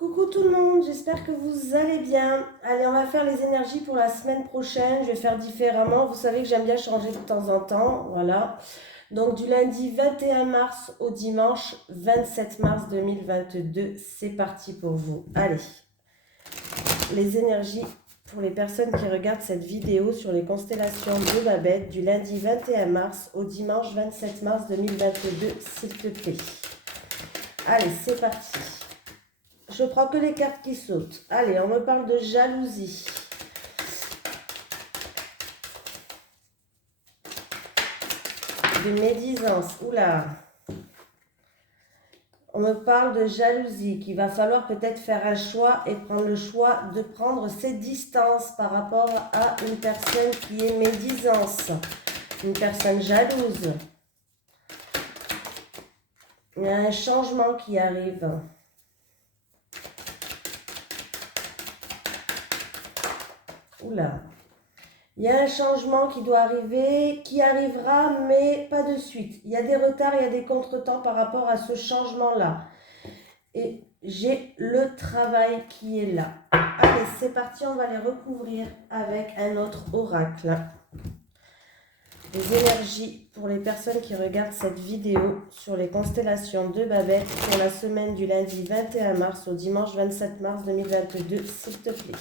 Coucou tout le monde, j'espère que vous allez bien. Allez, on va faire les énergies pour la semaine prochaine. Je vais faire différemment. Vous savez que j'aime bien changer de temps en temps. Voilà. Donc du lundi 21 mars au dimanche 27 mars 2022. C'est parti pour vous. Allez, les énergies pour les personnes qui regardent cette vidéo sur les constellations de Babette du lundi 21 mars au dimanche 27 mars 2022, s'il te plaît. Allez, c'est parti. Je prends que les cartes qui sautent. Allez, on me parle de jalousie. De médisance. Oula. On me parle de jalousie, qu'il va falloir peut-être faire un choix et prendre le choix de prendre ses distances par rapport à une personne qui est médisance. Une personne jalouse. Il y a un changement qui arrive. Oula. Il y a un changement qui doit arriver, qui arrivera, mais pas de suite. Il y a des retards, il y a des contretemps par rapport à ce changement-là. Et j'ai le travail qui est là. Allez, c'est parti, on va les recouvrir avec un autre oracle. Les énergies pour les personnes qui regardent cette vidéo sur les constellations de Babette pour la semaine du lundi 21 mars au dimanche 27 mars 2022, s'il te plaît.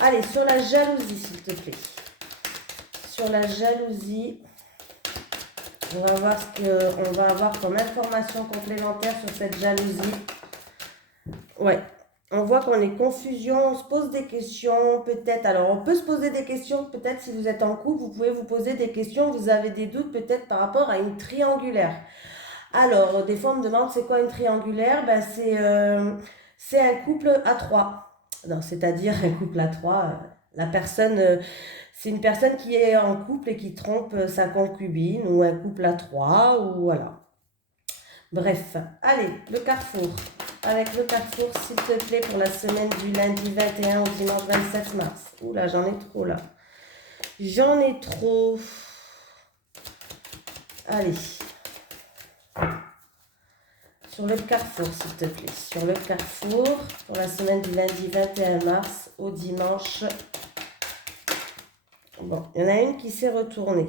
Allez, sur la jalousie, s'il te plaît. Sur la jalousie, on va voir ce qu'on va avoir comme information complémentaire sur cette jalousie. Ouais, on voit qu'on est confusion, on se pose des questions, peut-être. Alors, on peut se poser des questions, peut-être si vous êtes en couple, vous pouvez vous poser des questions, vous avez des doutes peut-être par rapport à une triangulaire. Alors, des fois, on me demande c'est quoi une triangulaire? Ben, c'est un couple à trois. Non, c'est-à-dire un couple à trois. La personne, c'est une personne qui est en couple et qui trompe sa concubine, ou un couple à trois, ou voilà. Bref, allez, le carrefour. Avec le carrefour, s'il te plaît, pour la semaine du lundi 21 au dimanche 27 mars. Oula, j'en ai trop là. J'en ai trop. Allez. Sur le carrefour, s'il te plaît. Sur le carrefour, pour la semaine du lundi 21 mars au dimanche. Bon, il y en a une qui s'est retournée.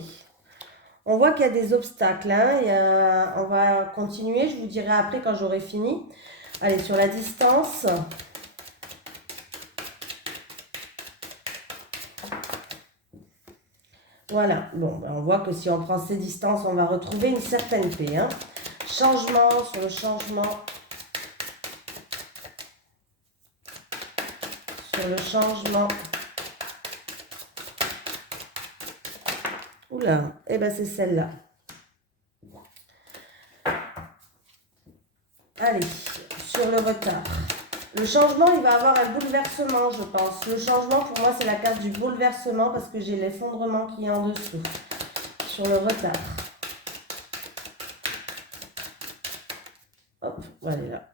On voit qu'il y a des obstacles. Hein. On va continuer, je vous dirai après quand j'aurai fini. Allez, sur la distance. Voilà, bon, ben on voit que si on prend ces distances, on va retrouver une certaine paix. Hein. Changement, sur le changement. Sur le changement. Oula, eh ben c'est celle-là. Allez, sur le retard. Le changement, il va avoir un bouleversement, je pense. Le changement, pour moi, c'est la carte du bouleversement parce que j'ai l'effondrement qui est en dessous. Sur le retard. Hop, voilà là.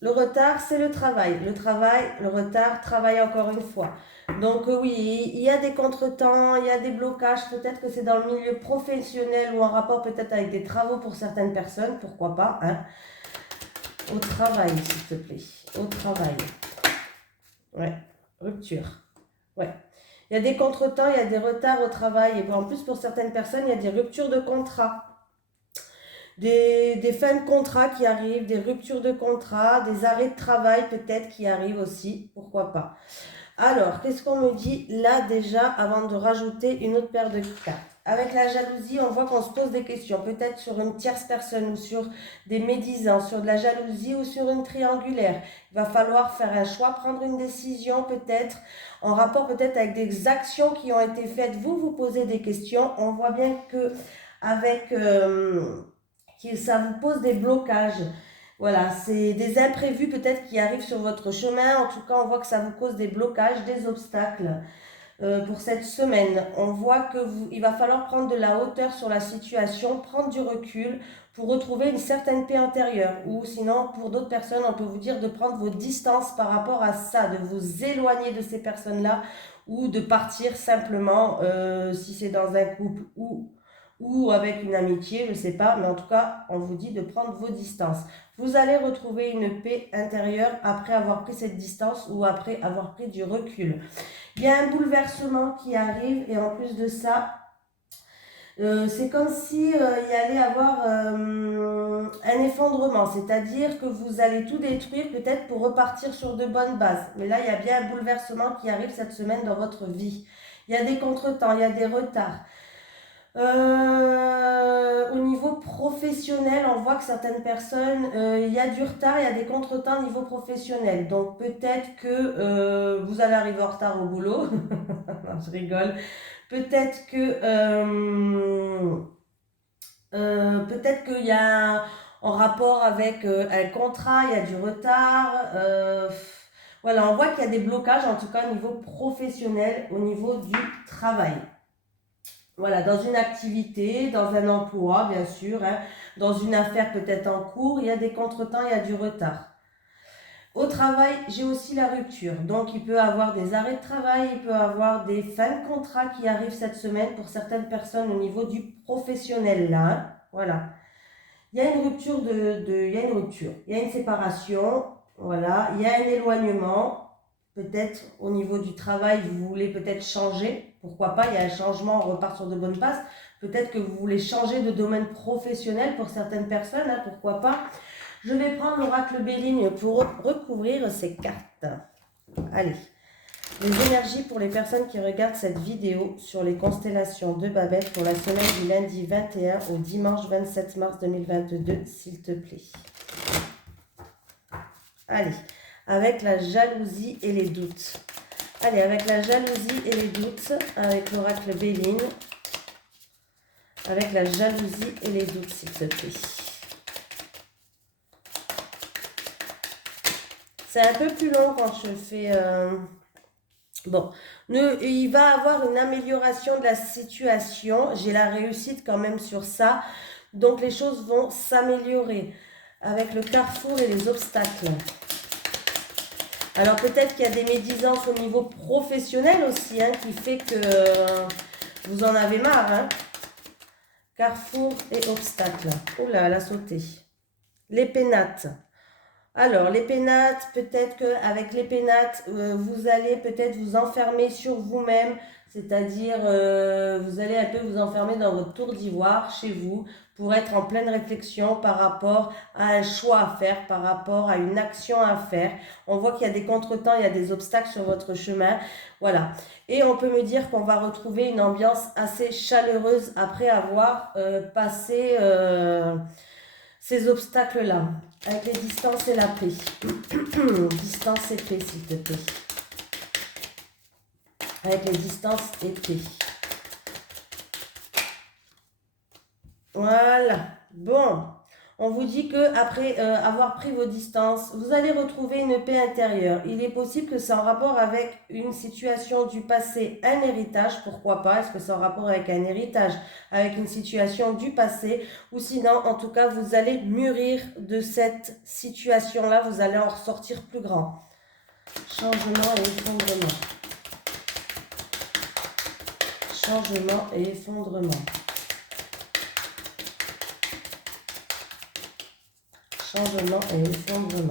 Le retard, c'est le travail. Le travail, le retard, travail encore une fois. Donc oui, il y a des contretemps, il y a des blocages. Peut-être que c'est dans le milieu professionnel ou en rapport peut-être avec des travaux pour certaines personnes. Pourquoi pas, hein. Au travail, s'il te plaît. Au travail. Ouais, rupture. Ouais. Il y a des contretemps, il y a des retards au travail. Et en plus, pour certaines personnes, il y a des ruptures de contrat. Des fins de contrat qui arrivent, des ruptures de contrat, des arrêts de travail peut-être qui arrivent aussi. Pourquoi pas. Alors, qu'est-ce qu'on me dit là déjà avant de rajouter une autre paire de cartes? Avec la jalousie, on voit qu'on se pose des questions, peut-être sur une tierce personne ou sur des médisants, sur de la jalousie ou sur une triangulaire. Il va falloir faire un choix, prendre une décision peut-être, en rapport peut-être avec des actions qui ont été faites. Vous vous posez des questions. On voit bien que avec ça vous pose des blocages. Voilà, c'est des imprévus peut-être qui arrivent sur votre chemin. En tout cas, on voit que ça vous cause des blocages, des obstacles pour cette semaine. On voit que il va falloir prendre de la hauteur sur la situation, prendre du recul pour retrouver une certaine paix intérieure. Ou sinon, pour d'autres personnes, on peut vous dire de prendre vos distances par rapport à ça, de vous éloigner de ces personnes-là ou de partir simplement, si c'est dans un couple ou ou avec une amitié, je ne sais pas, mais en tout cas, on vous dit de prendre vos distances. Vous allez retrouver une paix intérieure après avoir pris cette distance ou après avoir pris du recul. Il y a un bouleversement qui arrive et en plus de ça, c'est comme si il y allait avoir un effondrement, c'est-à-dire que vous allez tout détruire peut-être pour repartir sur de bonnes bases. Mais là, il y a bien un bouleversement qui arrive cette semaine dans votre vie. Il y a des contretemps, il y a des retards. Au niveau professionnel, on voit que certaines personnes, il y a du retard, il y a des contretemps au niveau professionnel. Donc peut-être que vous allez arriver en retard au boulot. Non, je rigole. Peut-être que peut-être qu'il y a en rapport avec un contrat, il y a du retard. Voilà, on voit qu'il y a des blocages, en tout cas au niveau professionnel, au niveau du travail. Voilà, dans une activité, dans un emploi, bien sûr, hein, dans une affaire peut-être en cours, il y a des contretemps, il y a du retard. Au travail, j'ai aussi la rupture. Donc, il peut y avoir des arrêts de travail, il peut y avoir des fins de contrat qui arrivent cette semaine pour certaines personnes au niveau du professionnel, là. Hein. Voilà. Il y a une rupture il y a une rupture. Il y a une séparation. Voilà. Il y a un éloignement. Peut-être au niveau du travail, vous voulez peut-être changer. Pourquoi pas, il y a un changement, on repart sur de bonnes bases. Peut-être que vous voulez changer de domaine professionnel pour certaines personnes, hein, pourquoi pas. Je vais prendre l'oracle Béligne pour recouvrir ces cartes. Allez, les énergies pour les personnes qui regardent cette vidéo sur les constellations de Babel pour la semaine du lundi 21 au dimanche 27 mars 2022, s'il te plaît. Allez, avec la jalousie et les doutes. Allez, avec la jalousie et les doutes, avec l'oracle Béligne. Avec la jalousie et les doutes, s'il te plaît. C'est un peu plus long quand je fais... Bon, il va avoir une amélioration de la situation. J'ai la réussite quand même sur ça. Donc, les choses vont s'améliorer avec le carrefour et les obstacles. Alors, peut-être qu'il y a des médisances au niveau professionnel aussi, hein, qui fait que vous en avez marre. Hein. Carrefour et obstacles. Oula, elle a sauté. Les pénates. Alors, les pénates, peut-être qu'avec les pénates, vous allez peut-être vous enfermer sur vous-même, c'est-à-dire vous allez un peu vous enfermer dans votre tour d'ivoire chez vous pour être en pleine réflexion par rapport à un choix à faire, par rapport à une action à faire. On voit qu'il y a des contretemps, il y a des obstacles sur votre chemin. Voilà. Et on peut me dire qu'on va retrouver une ambiance assez chaleureuse après avoir passé ces obstacles-là. Avec les distances et la paix. Distance et paix, s'il te plaît. Avec les distances et paix. Voilà. Bon. On vous dit que après avoir pris vos distances, vous allez retrouver une paix intérieure. Il est possible que c'est en rapport avec une situation du passé, un héritage, pourquoi pas? Est-ce que c'est en rapport avec un héritage, avec une situation du passé? Ou sinon, en tout cas, vous allez mûrir de cette situation-là, vous allez en ressortir plus grand. Changement et effondrement. Changement et effondrement. Changement et effondrement.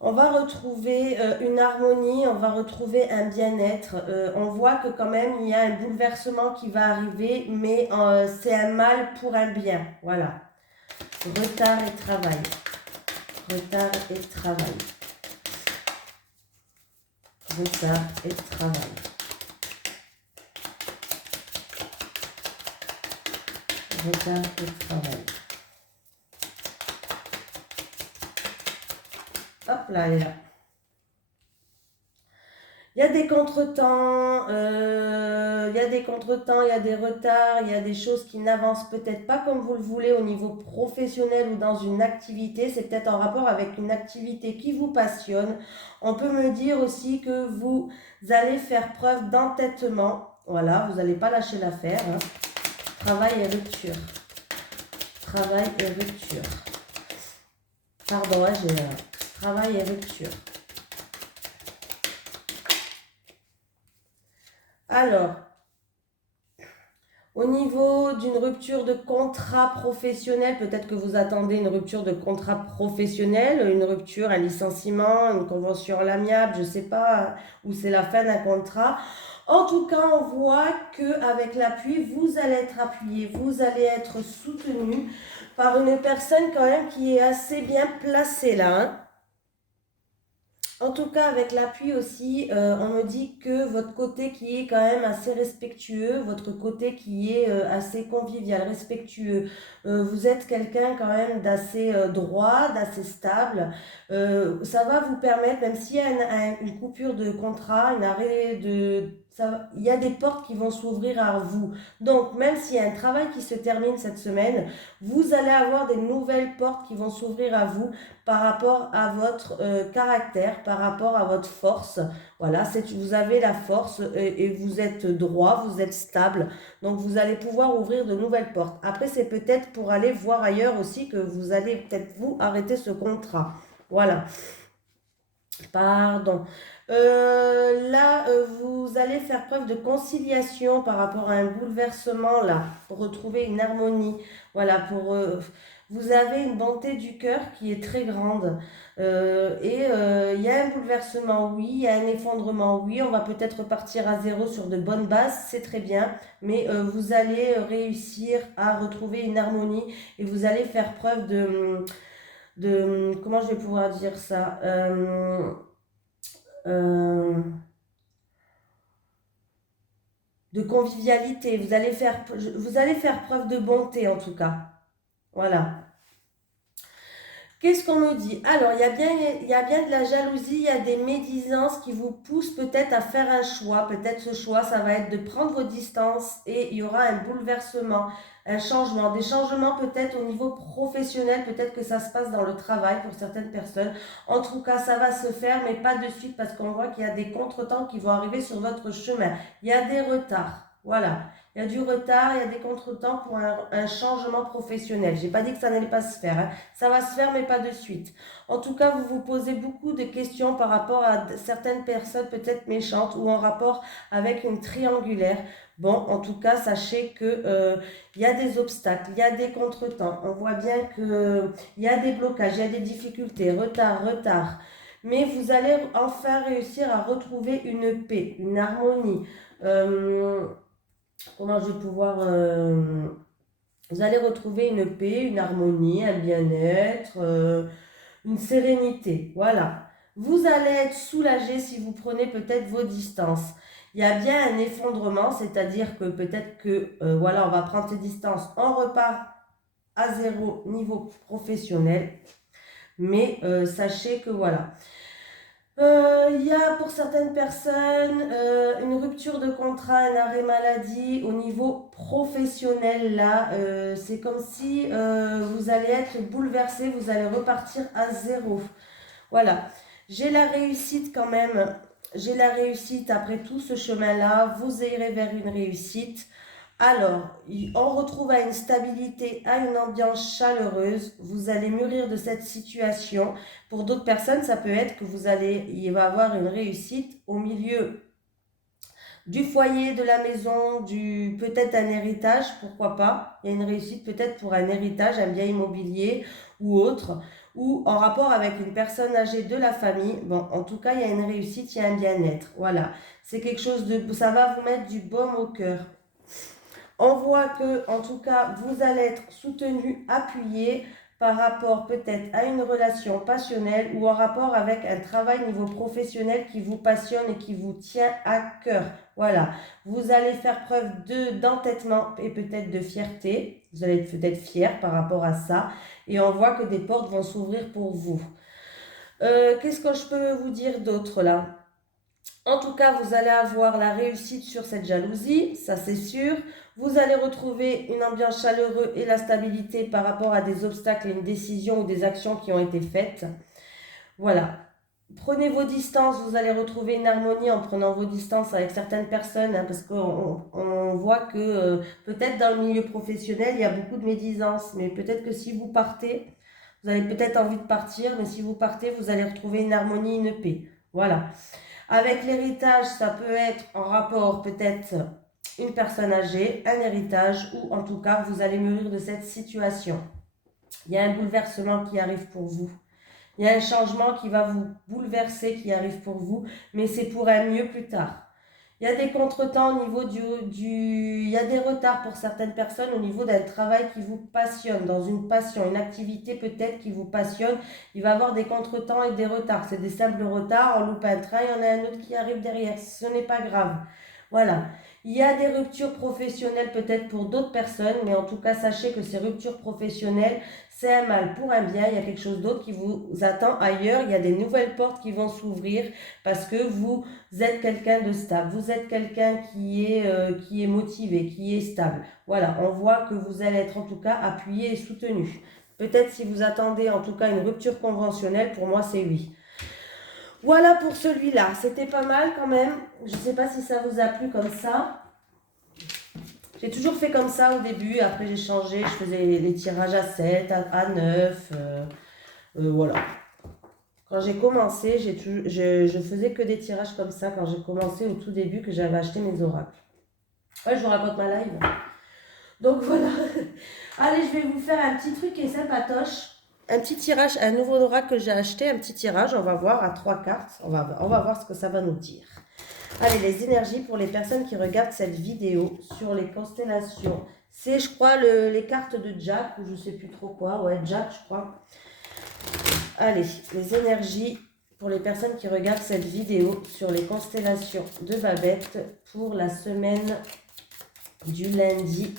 On va retrouver une harmonie, on va retrouver un bien-être. On voit que quand même il y a un bouleversement qui va arriver, mais c'est un mal pour un bien. Voilà. Retard et travail. Retard et travail. Retard et travail. Retard et travail. Hop là, elle est là. Il y a des contretemps, il y a des contretemps, il y a des retards, il y a des choses qui n'avancent peut-être pas comme vous le voulez au niveau professionnel ou dans une activité. C'est peut-être en rapport avec une activité qui vous passionne. On peut me dire aussi que vous allez faire preuve d'entêtement. Voilà, vous n'allez pas lâcher l'affaire. Hein. Travail et rupture. Travail et rupture. Pardon, hein, j'ai travail et rupture. Alors, Au niveau d'une rupture de contrat professionnel, peut-être que vous attendez une rupture de contrat professionnel, une rupture, un licenciement, une convention à l'amiable, je ne sais pas, ou c'est la fin d'un contrat. En tout cas, on voit qu'avec l'appui, vous allez être appuyé, vous allez être soutenu par une personne quand même qui est assez bien placée là, hein. En tout cas, avec l'appui aussi, on me dit que votre côté qui est quand même assez respectueux, votre côté qui est assez convivial, respectueux, vous êtes quelqu'un quand même d'assez droit, d'assez stable. Ça va vous permettre, même s'il y a une coupure de contrat, un arrêt de... il y a des portes qui vont s'ouvrir à vous. Donc, même s'il y a un travail qui se termine cette semaine, vous allez avoir des nouvelles portes qui vont s'ouvrir à vous par rapport à votre caractère, par rapport à votre force. Voilà, vous avez la force et vous êtes droit, vous êtes stable. Donc, vous allez pouvoir ouvrir de nouvelles portes. Après, c'est peut-être pour aller voir ailleurs aussi que vous allez peut-être vous arrêter ce contrat. Voilà. Pardon. Là, vous allez faire preuve de conciliation par rapport à un bouleversement, là, pour retrouver une harmonie. Voilà, vous avez une bonté du cœur qui est très grande. Il y a un bouleversement, oui, il y a un effondrement, oui. On va peut-être repartir à zéro sur de bonnes bases, c'est très bien. Mais vous allez réussir à retrouver une harmonie et vous allez faire preuve comment je vais pouvoir dire ça, euh, de convivialité. Vous allez faire preuve de bonté en tout cas. Voilà. Qu'est-ce qu'on me dit? Alors, il y a bien de la jalousie, il y a des médisances qui vous poussent peut-être à faire un choix. Peut-être ce choix, ça va être de prendre vos distances et il y aura un bouleversement, un changement. Des changements peut-être au niveau professionnel, peut-être que ça se passe dans le travail pour certaines personnes. En tout cas, ça va se faire, mais pas de suite parce qu'on voit qu'il y a des contretemps qui vont arriver sur votre chemin. Il y a des retards. Voilà. Il y a du retard, il y a des contretemps pour un changement professionnel. J'ai pas dit que ça n'allait pas se faire, hein. Ça va se faire, mais pas de suite. En tout cas, vous vous posez beaucoup de questions par rapport à certaines personnes peut-être méchantes ou en rapport avec une triangulaire. Bon, en tout cas, sachez que il y a des obstacles, il y a des contretemps. On voit bien que il y a des blocages, il y a des difficultés, retard. Mais vous allez enfin réussir à retrouver une paix, une harmonie. Comment je vais pouvoir... vous allez retrouver une paix, une harmonie, un bien-être, une sérénité. Voilà. Vous allez être soulagé si vous prenez peut-être vos distances. Il y a bien un effondrement, c'est-à-dire que peut-être que, voilà, on va prendre ses distances, on repart à zéro niveau professionnel. Mais sachez que voilà. Il y a pour certaines personnes une rupture de contrat, un arrêt maladie au niveau professionnel. Là, c'est comme si vous allez être bouleversé, vous allez repartir à zéro. Voilà, j'ai la réussite quand même. J'ai la réussite après tout ce chemin-là. Vous irez vers une réussite. Alors, on retrouve à une stabilité, à une ambiance chaleureuse. Vous allez mûrir de cette situation. Pour d'autres personnes, ça peut être que il va avoir une réussite au milieu du foyer, de la maison, peut-être un héritage, pourquoi pas. Il y a une réussite peut-être pour un héritage, un bien immobilier ou autre, ou en rapport avec une personne âgée de la famille. Bon, en tout cas, il y a une réussite, il y a un bien-être. Voilà, c'est quelque chose ça va vous mettre du baume au cœur. On voit que, en tout cas, vous allez être soutenu, appuyé par rapport peut-être à une relation passionnelle ou en rapport avec un travail niveau professionnel qui vous passionne et qui vous tient à cœur. Voilà, vous allez faire preuve d'entêtement et peut-être de fierté. Vous allez être peut-être fier par rapport à ça et on voit que des portes vont s'ouvrir pour vous. Qu'est-ce que je peux vous dire d'autre là? En tout cas, vous allez avoir la réussite sur cette jalousie, ça c'est sûr. Vous allez retrouver une ambiance chaleureuse et la stabilité par rapport à des obstacles et une décision ou des actions qui ont été faites. Voilà. Prenez vos distances, vous allez retrouver une harmonie en prenant vos distances avec certaines personnes, hein, parce qu'on voit que peut-être dans le milieu professionnel, il y a beaucoup de médisance, mais peut-être que si vous partez, vous avez peut-être envie de partir, mais si vous partez, vous allez retrouver une harmonie, une paix. Voilà. Avec l'héritage, ça peut être en rapport peut-être une personne âgée, un héritage, ou en tout cas, vous allez mûrir de cette situation. Il y a un bouleversement qui arrive pour vous. Il y a un changement qui va vous bouleverser, qui arrive pour vous, mais c'est pour un mieux plus tard. Il y a des contretemps au niveau il y a des retards pour certaines personnes au niveau d'un travail qui vous passionne, dans une passion, une activité peut-être qui vous passionne. Il va y avoir des contretemps et des retards. C'est des simples retards, on loupe un train, il y en a un autre qui arrive derrière. Ce n'est pas grave. Voilà. Il y a des ruptures professionnelles peut-être pour d'autres personnes, mais en tout cas, sachez que ces ruptures professionnelles, c'est un mal pour un bien. Il y a quelque chose d'autre qui vous attend ailleurs. Il y a des nouvelles portes qui vont s'ouvrir parce que vous êtes quelqu'un de stable. Vous êtes quelqu'un qui est motivé, qui est stable. Voilà, on voit que vous allez être en tout cas appuyé et soutenu. Peut-être si vous attendez en tout cas une rupture conventionnelle, pour moi c'est oui. Voilà pour celui-là, c'était pas mal quand même. Je ne sais pas si ça vous a plu comme ça. J'ai toujours fait comme ça au début, après j'ai changé, je faisais les tirages à 7, à 9, voilà. Quand j'ai commencé, je faisais que des tirages comme ça quand j'ai commencé au tout début que j'avais acheté mes oracles. Ouais, je vous raconte ma live. Donc voilà. Allez, je vais vous faire un petit truc et sympatoche. Un petit tirage, un nouveau oracle que j'ai acheté, un petit tirage, on va voir à 3 cartes. On va voir ce que ça va nous dire. Allez, les énergies pour les personnes qui regardent cette vidéo sur les constellations. C'est, je crois, les cartes de Jack, ou je sais plus trop quoi. Ouais, Jack, je crois. Allez, les énergies pour les personnes qui regardent cette vidéo sur les constellations de Babette pour la semaine du lundi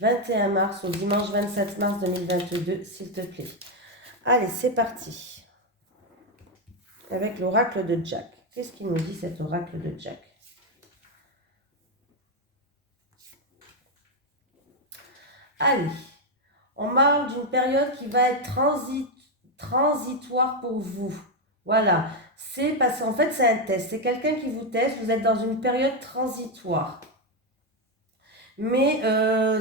21 mars au dimanche 27 mars 2022, s'il te plaît. Allez, c'est parti. Avec l'oracle de Jack. Qu'est-ce qu'il nous dit cet oracle de Jack? Allez, on parle d'une période qui va être transitoire pour vous. Voilà, c'est parce qu'en fait c'est un test, c'est quelqu'un qui vous teste, vous êtes dans une période transitoire. Mais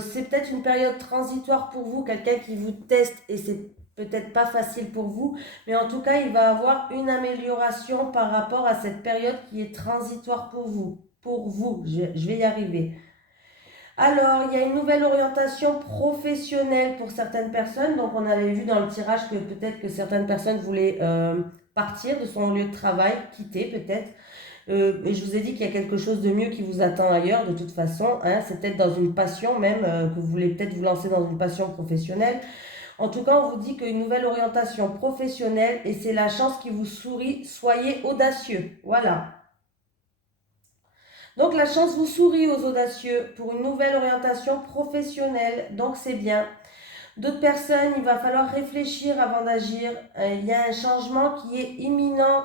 c'est peut-être une période transitoire pour vous, quelqu'un qui vous teste et c'est peut-être pas facile pour vous, mais en tout cas il va avoir une amélioration par rapport à cette période qui est transitoire pour vous. Je vais y arriver. Alors, il y a une nouvelle orientation professionnelle pour certaines personnes. Donc, on avait vu dans le tirage que peut-être que certaines personnes voulaient partir de son lieu de travail, quitter peut-être. Et je vous ai dit qu'il y a quelque chose de mieux qui vous attend ailleurs, de toute façon. Hein, c'est peut-être dans une passion même, que vous voulez peut-être vous lancer dans une passion professionnelle. En tout cas, on vous dit qu'une nouvelle orientation professionnelle, et c'est la chance qui vous sourit, soyez audacieux. Voilà. Donc la chance vous sourit aux audacieux pour une nouvelle orientation professionnelle, donc c'est bien. D'autres personnes, il va falloir réfléchir avant d'agir. Il y a un changement qui est imminent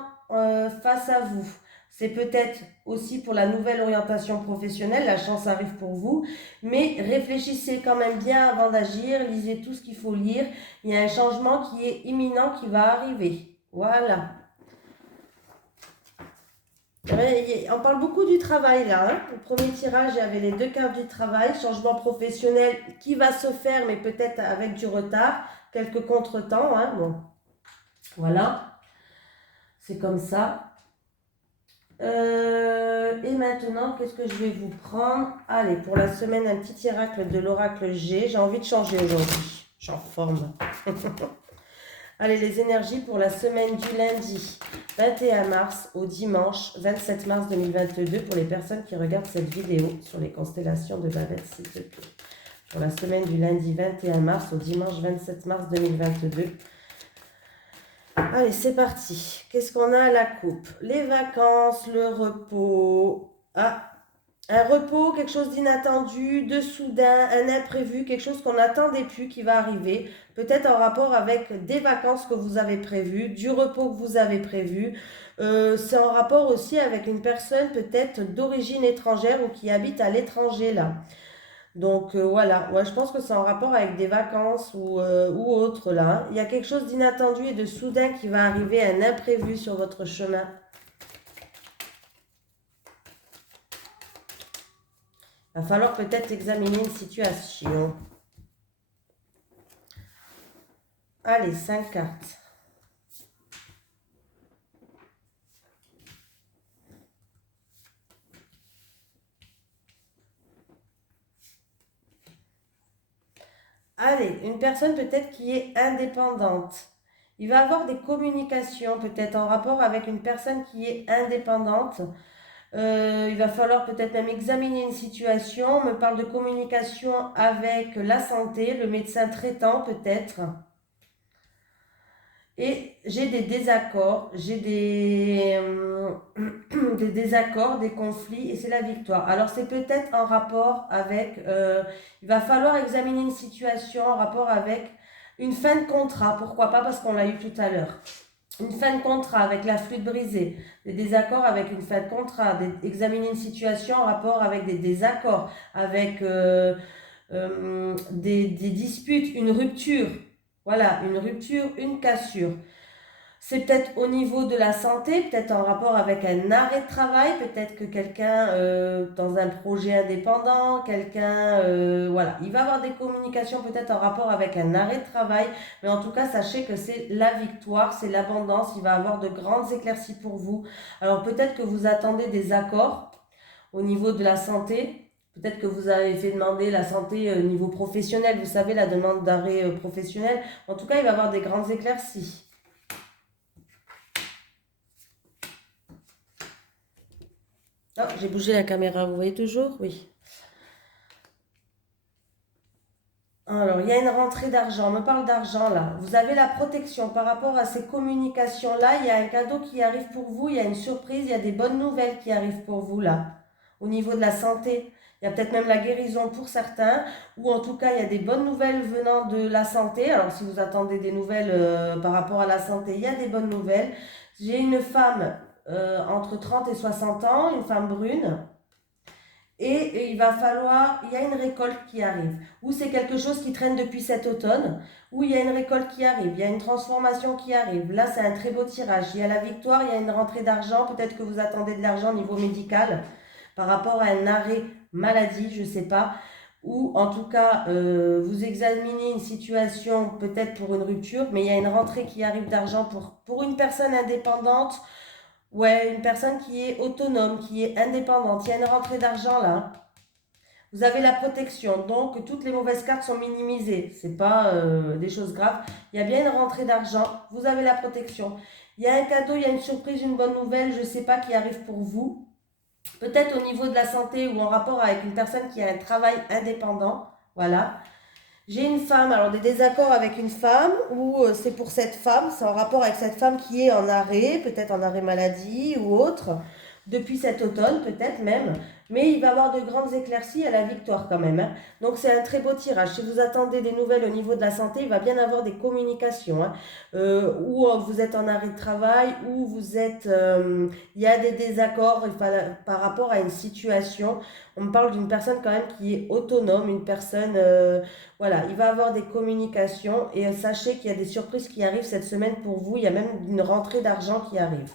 face à vous. C'est peut-être aussi pour la nouvelle orientation professionnelle, la chance arrive pour vous, mais réfléchissez quand même bien avant d'agir, lisez tout ce qu'il faut lire. Il y a un changement qui est imminent qui va arriver. Voilà. On parle beaucoup du travail là. Hein. Le premier tirage, il y avait les 2 cartes du travail, changement professionnel qui va se faire, mais peut-être avec du retard, quelques contretemps. Hein. Bon, voilà, c'est comme ça. Et maintenant, qu'est-ce que je vais vous prendre? Allez, pour la semaine, un petit oracle de l'oracle G. J'ai envie de changer aujourd'hui. Je suis en forme. Allez, les énergies pour la semaine du lundi 21 mars au dimanche 27 mars 2022 pour les personnes qui regardent cette vidéo sur les constellations de Babette, s'il te plaît. Pour la semaine du lundi 21 mars au dimanche 27 mars 2022. Allez, c'est parti. Qu'est-ce qu'on a à la coupe? Les vacances, le repos. Ah, un repos, quelque chose d'inattendu, de soudain, un imprévu, quelque chose qu'on n'attendait plus qui va arriver. Peut-être en rapport avec des vacances que vous avez prévues, du repos que vous avez prévu. C'est en rapport aussi avec une personne peut-être d'origine étrangère ou qui habite à l'étranger là. Donc voilà, ouais, je pense que c'est en rapport avec des vacances ou autre là. Il y a quelque chose d'inattendu et de soudain qui va arriver, un imprévu sur votre chemin. Il va falloir peut-être examiner une situation. Allez, 5 cartes. Allez, une personne peut-être qui est indépendante. Il va avoir des communications peut-être en rapport avec une personne qui est indépendante. Il va falloir peut-être même examiner une situation. On me parle de communication avec la santé, le médecin traitant peut-être. Et j'ai des désaccords, des désaccords, des conflits, et c'est la victoire. Alors c'est peut-être en rapport avec, il va falloir examiner une situation en rapport avec une fin de contrat, pourquoi pas, parce qu'on l'a eu tout à l'heure. Une fin de contrat avec la flûte brisée, des désaccords avec une fin de contrat, examiner une situation en rapport avec des désaccords, avec des disputes, une rupture. Voilà, une rupture, une cassure. C'est peut-être au niveau de la santé, peut-être en rapport avec un arrêt de travail, peut-être que quelqu'un dans un projet indépendant, quelqu'un, voilà, il va avoir des communications peut-être en rapport avec un arrêt de travail, mais en tout cas, sachez que c'est la victoire, c'est l'abondance, il va avoir de grandes éclaircies pour vous. Alors peut-être que vous attendez des accords au niveau de la santé. Peut-être que vous avez fait demander la santé au niveau professionnel, vous savez, la demande d'arrêt professionnel. En tout cas, il va y avoir des grandes éclaircies. Oh, j'ai bougé la caméra, vous voyez toujours? Oui. Alors, il y a une rentrée d'argent, on me parle d'argent là. Vous avez la protection par rapport à ces communications-là. Il y a un cadeau qui arrive pour vous, il y a une surprise, il y a des bonnes nouvelles qui arrivent pour vous là. Au niveau de la santé, il y a peut-être même la guérison pour certains, ou en tout cas, il y a des bonnes nouvelles venant de la santé. Alors, si vous attendez des nouvelles par rapport à la santé, il y a des bonnes nouvelles. J'ai une femme entre 30 et 60 ans, une femme brune. Et il va falloir, il y a une récolte qui arrive, ou c'est quelque chose qui traîne depuis cet automne, ou il y a une récolte qui arrive, il y a une transformation qui arrive. Là, c'est un très beau tirage. Il y a la victoire, il y a une rentrée d'argent, peut-être que vous attendez de l'argent au niveau médical, par rapport à un arrêt maladie, je ne sais pas, ou en tout cas, vous examinez une situation peut-être pour une rupture, mais il y a une rentrée qui arrive d'argent pour une personne indépendante. Ouais, une personne qui est autonome, qui est indépendante. Il y a une rentrée d'argent là. Vous avez la protection, donc toutes les mauvaises cartes sont minimisées. C'est pas des choses graves. Il y a bien une rentrée d'argent. Vous avez la protection. Il y a un cadeau, il y a une surprise, une bonne nouvelle, je ne sais pas, qui arrive pour vous. Peut-être au niveau de la santé ou en rapport avec une personne qui a un travail indépendant. Voilà. J'ai une femme, alors des désaccords avec une femme, ou c'est pour cette femme, c'est en rapport avec cette femme qui est en arrêt, peut-être en arrêt maladie ou autre, depuis cet automne peut-être même, mais il va y avoir de grandes éclaircies à la victoire quand même. Hein. Donc c'est un très beau tirage. Si vous attendez des nouvelles au niveau de la santé, il va bien avoir des communications, hein. Ou vous êtes en arrêt de travail, ou vous êtes, il y a des désaccords par rapport à une situation. On me parle d'une personne quand même qui est autonome, une personne... voilà, il va avoir des communications et sachez qu'il y a des surprises qui arrivent cette semaine pour vous. Il y a même une rentrée d'argent qui arrive.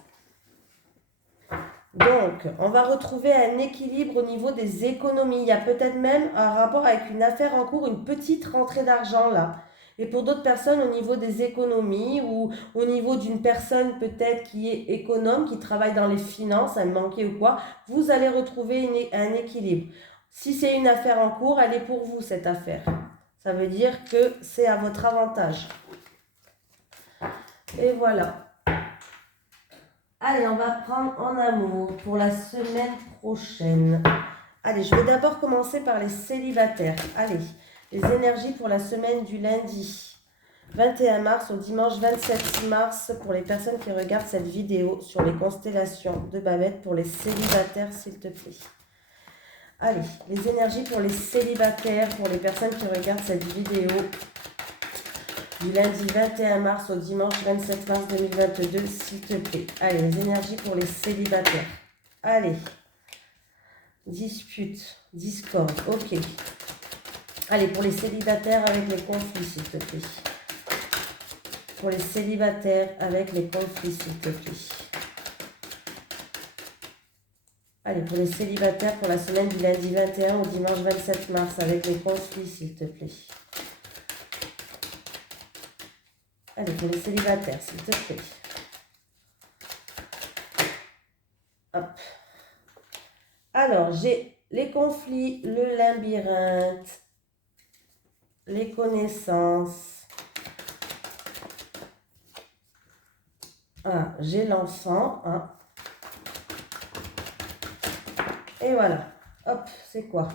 Donc, on va retrouver un équilibre au niveau des économies. Il y a peut-être même un rapport avec une affaire en cours, une petite rentrée d'argent là. Et pour d'autres personnes, au niveau des économies ou au niveau d'une personne peut-être qui est économe, qui travaille dans les finances, à manquer ou quoi, vous allez retrouver un équilibre. Si c'est une affaire en cours, elle est pour vous cette affaire. Ça veut dire que c'est à votre avantage. Et voilà. Allez, on va prendre en amour pour la semaine prochaine. Allez, je vais d'abord commencer par les célibataires. Allez, les énergies pour la semaine du lundi 21 mars au dimanche 27 mars pour les personnes qui regardent cette vidéo sur les constellations de Babette pour les célibataires, s'il te plaît. Allez, les énergies pour les célibataires, pour les personnes qui regardent cette vidéo du lundi 21 mars au dimanche 27 mars 2022, s'il te plaît. Allez, les énergies pour les célibataires. Allez. Dispute, discorde, ok. Allez, pour les célibataires avec les conflits, s'il te plaît. Pour les célibataires avec les conflits, s'il te plaît. Allez, pour les célibataires pour la semaine du lundi 21 au dimanche 27 mars avec les conflits, s'il te plaît. Allez, pour les célibataires, s'il te plaît. Hop. Alors, j'ai les conflits, le labyrinthe les connaissances. Ah, j'ai l'enfant. Hein. Et voilà. Hop, c'est quoi?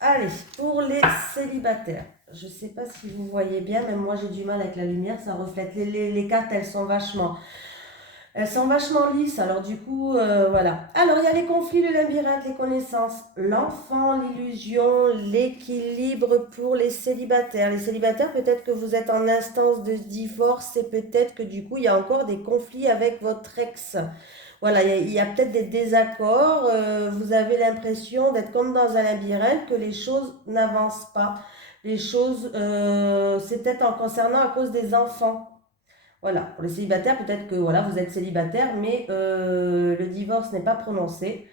Allez, pour les célibataires. Je ne sais pas si vous voyez bien, même moi j'ai du mal avec la lumière, ça reflète. Les cartes, elles sont vachement lisses, alors du coup, voilà. Alors, il y a les conflits, le labyrinthe, les connaissances, l'enfant, l'illusion, l'équilibre pour les célibataires. Les célibataires, peut-être que vous êtes en instance de divorce et peut-être que du coup, il y a encore des conflits avec votre ex. Voilà, il y a peut-être des désaccords, vous avez l'impression d'être comme dans un labyrinthe, que les choses n'avancent pas. Les choses, c'est peut-être en concernant à cause des enfants. Voilà, pour les célibataires, peut-être que voilà, vous êtes célibataire, mais le divorce n'est pas prononcé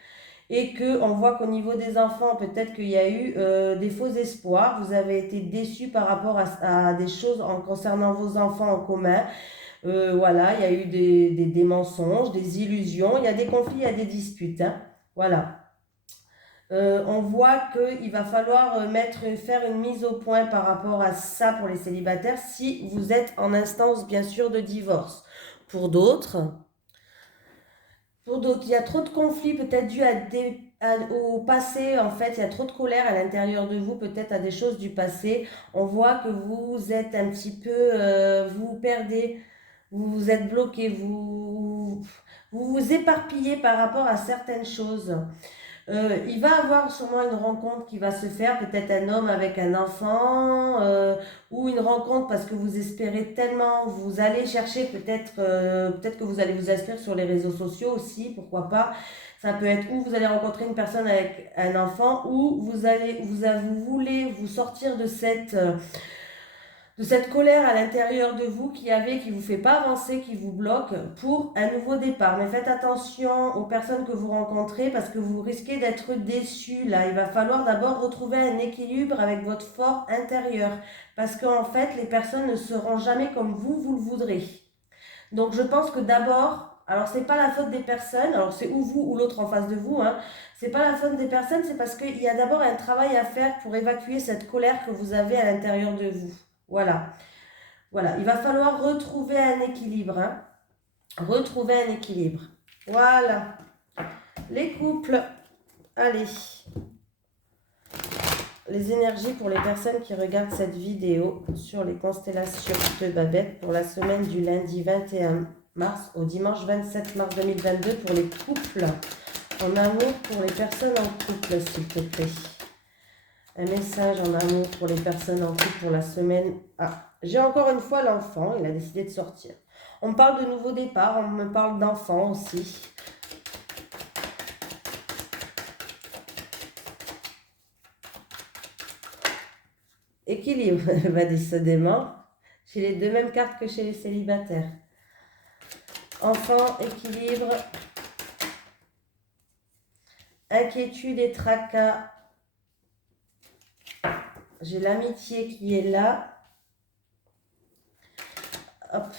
et que on voit qu'au niveau des enfants, peut-être qu'il y a eu des faux espoirs. Vous avez été déçus par rapport à des choses en concernant vos enfants en commun. Voilà, il y a eu des mensonges, des illusions, il y a des conflits, il y a des disputes. Hein. Voilà. On voit qu'il va falloir faire une mise au point par rapport à ça pour les célibataires si vous êtes en instance bien sûr de divorce. Pour d'autres, il y a trop de conflits peut-être dû au passé, en fait, il y a trop de colère à l'intérieur de vous, peut-être à des choses du passé. On voit que vous êtes un petit peu, vous vous perdez, vous êtes bloqué, vous vous éparpillez par rapport à certaines choses. Il va avoir sûrement une rencontre qui va se faire, peut-être un homme avec un enfant, ou une rencontre parce que vous espérez tellement, vous allez chercher peut-être que vous allez vous inscrire sur les réseaux sociaux aussi, pourquoi pas. Ça peut être où vous allez rencontrer une personne avec un enfant, ou vous voulez vous sortir de cette colère à l'intérieur de vous qui vous fait pas avancer, qui vous bloque pour un nouveau départ. Mais faites attention aux personnes que vous rencontrez parce que vous risquez d'être déçus là. Il va falloir d'abord retrouver un équilibre avec votre fort intérieur parce qu'en fait, les personnes ne seront jamais comme vous le voudrez. Donc je pense que d'abord, alors c'est pas la faute des personnes, alors c'est ou vous ou l'autre en face de vous, hein. C'est pas la faute des personnes, c'est parce qu'il y a d'abord un travail à faire pour évacuer cette colère que vous avez à l'intérieur de vous. Voilà. Voilà. Il va falloir retrouver un équilibre, hein. Retrouver un équilibre. Voilà. Les couples. Allez. Les énergies pour les personnes qui regardent cette vidéo sur les constellations de Babette pour la semaine du lundi 21 mars au dimanche 27 mars 2022 pour les couples en amour, pour les personnes en couple, s'il te plaît. Un message en amour pour les personnes en couple pour la semaine. Ah, j'ai encore une fois l'enfant, il a décidé de sortir. On me parle de nouveau départ, on me parle d'enfant aussi. Équilibre, bah décidément. J'ai les deux mêmes cartes que chez les célibataires. Enfant, équilibre, inquiétude et tracas. J'ai l'amitié qui est là. Hop.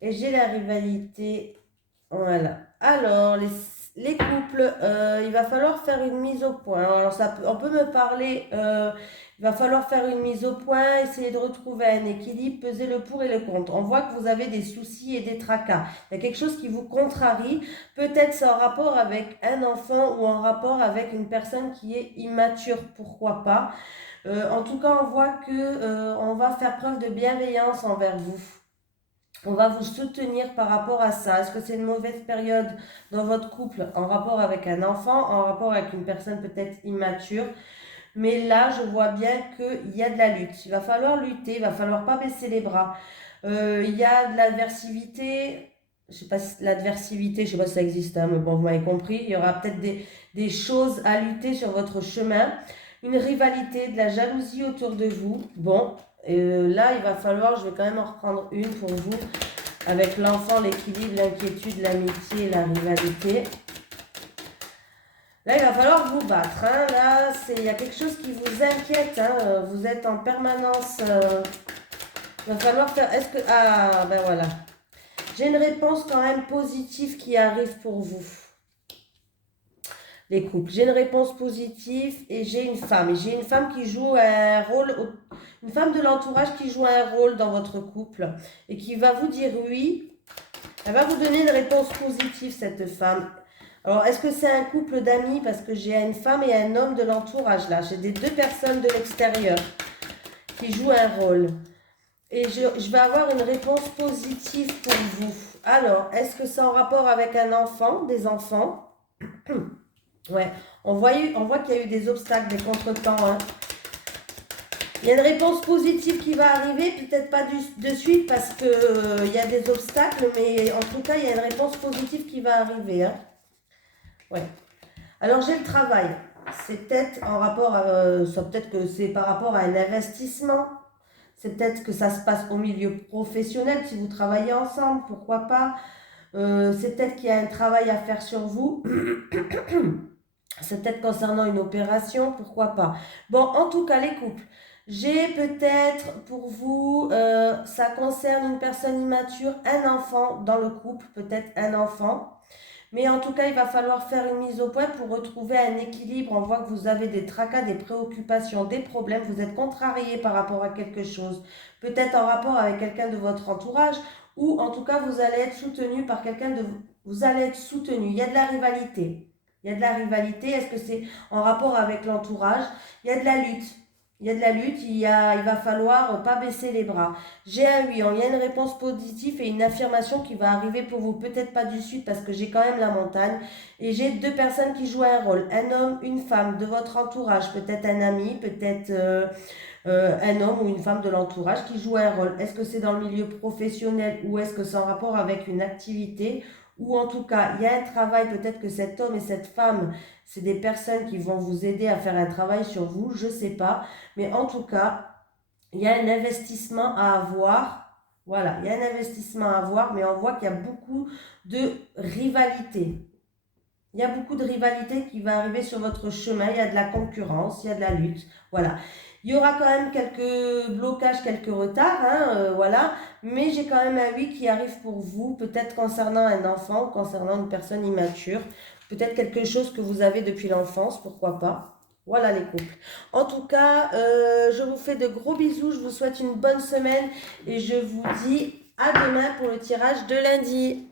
Et j'ai la rivalité. Voilà. Alors, les couples, il va falloir faire une mise au point. Alors, on peut me parler, il va falloir faire une mise au point, essayer de retrouver un équilibre, peser le pour et le contre. On voit que vous avez des soucis et des tracas. Il y a quelque chose qui vous contrarie. Peut-être c'est en rapport avec un enfant ou en rapport avec une personne qui est immature. Pourquoi pas. En tout cas, on voit que on va faire preuve de bienveillance envers vous. On va vous soutenir par rapport à ça. Est-ce que c'est une mauvaise période dans votre couple en rapport avec un enfant, en rapport avec une personne peut-être immature? Mais là, je vois bien qu'il y a de la lutte. Il va falloir lutter, il va falloir pas baisser les bras. Il y a de l'adversité. Je sais pas si l'adversité, je sais pas si ça existe, hein, mais bon, vous m'avez compris. Il y aura peut-être des choses à lutter sur votre chemin. Une rivalité, de la jalousie autour de vous. Bon, là, il va falloir, je vais quand même en reprendre une pour vous, avec l'enfant, l'équilibre, l'inquiétude, l'amitié et la rivalité. Là, il va falloir vous battre. Hein. Là, il y a quelque chose qui vous inquiète. Hein. Vous êtes en permanence. Il va falloir faire. Est-ce que. Ah, ben voilà. J'ai une réponse quand même positive qui arrive pour vous. les couples. J'ai une réponse positive et j'ai une femme. Et j'ai une femme qui joue un rôle, une femme de l'entourage qui joue un rôle dans votre couple et qui va vous dire oui. Elle va vous donner une réponse positive, cette femme. Alors, est-ce que c'est un couple d'amis? Parce que j'ai une femme et un homme de l'entourage là. J'ai des deux personnes de l'extérieur qui jouent un rôle. Et je vais avoir une réponse positive pour vous. Alors, est-ce que c'est en rapport avec un enfant, des enfants? Ouais, on voit qu'il y a eu des obstacles, des contretemps, hein. Il y a une réponse positive qui va arriver, peut-être pas de suite parce que il y a des obstacles, mais en tout cas, il y a une réponse positive qui va arriver, hein. Ouais. Alors, j'ai le travail. C'est peut-être en rapport peut-être que c'est par rapport à un investissement. C'est peut-être que ça se passe au milieu professionnel, si vous travaillez ensemble, pourquoi pas. C'est peut-être qu'il y a un travail à faire sur vous. C'est peut-être concernant une opération, pourquoi pas. Bon, en tout cas, les couples. J'ai peut-être pour vous, ça concerne une personne immature, un enfant dans le couple, peut-être un enfant. Mais en tout cas, il va falloir faire une mise au point pour retrouver un équilibre. On voit que vous avez des tracas, des préoccupations, des problèmes. Vous êtes contrarié par rapport à quelque chose. Peut-être en rapport avec quelqu'un de votre entourage. Ou en tout cas, vous allez être soutenu par quelqu'un de... Vous allez être soutenu. Il y a de la rivalité. Il y a de la rivalité. Est-ce que c'est en rapport avec l'entourage? Il y a de la lutte. Il y a de la lutte, il va falloir pas baisser les bras. J'ai un oui, il y a une réponse positive et une affirmation qui va arriver pour vous. Peut-être pas du suite parce que j'ai quand même la montagne. Et j'ai deux personnes qui jouent un rôle. Un homme, une femme de votre entourage. Peut-être un ami, peut-être un homme ou une femme de l'entourage qui joue un rôle. Est-ce que c'est dans le milieu professionnel ou est-ce que c'est en rapport avec une activité? Ou en tout cas, il y a un travail, peut-être que cet homme et cette femme, c'est des personnes qui vont vous aider à faire un travail sur vous, je ne sais pas. Mais en tout cas, il y a un investissement à avoir. Voilà, il y a un investissement à avoir, mais on voit qu'il y a beaucoup de rivalité. Il y a beaucoup de rivalité qui va arriver sur votre chemin. Il y a de la concurrence, il y a de la lutte. Voilà. Il y aura quand même quelques blocages, quelques retards, hein, voilà. Mais j'ai quand même un oui qui arrive pour vous, peut-être concernant un enfant, concernant une personne immature. Peut-être quelque chose que vous avez depuis l'enfance, pourquoi pas. Voilà les couples. En tout cas, je vous fais de gros bisous. Je vous souhaite une bonne semaine et je vous dis à demain pour le tirage de lundi.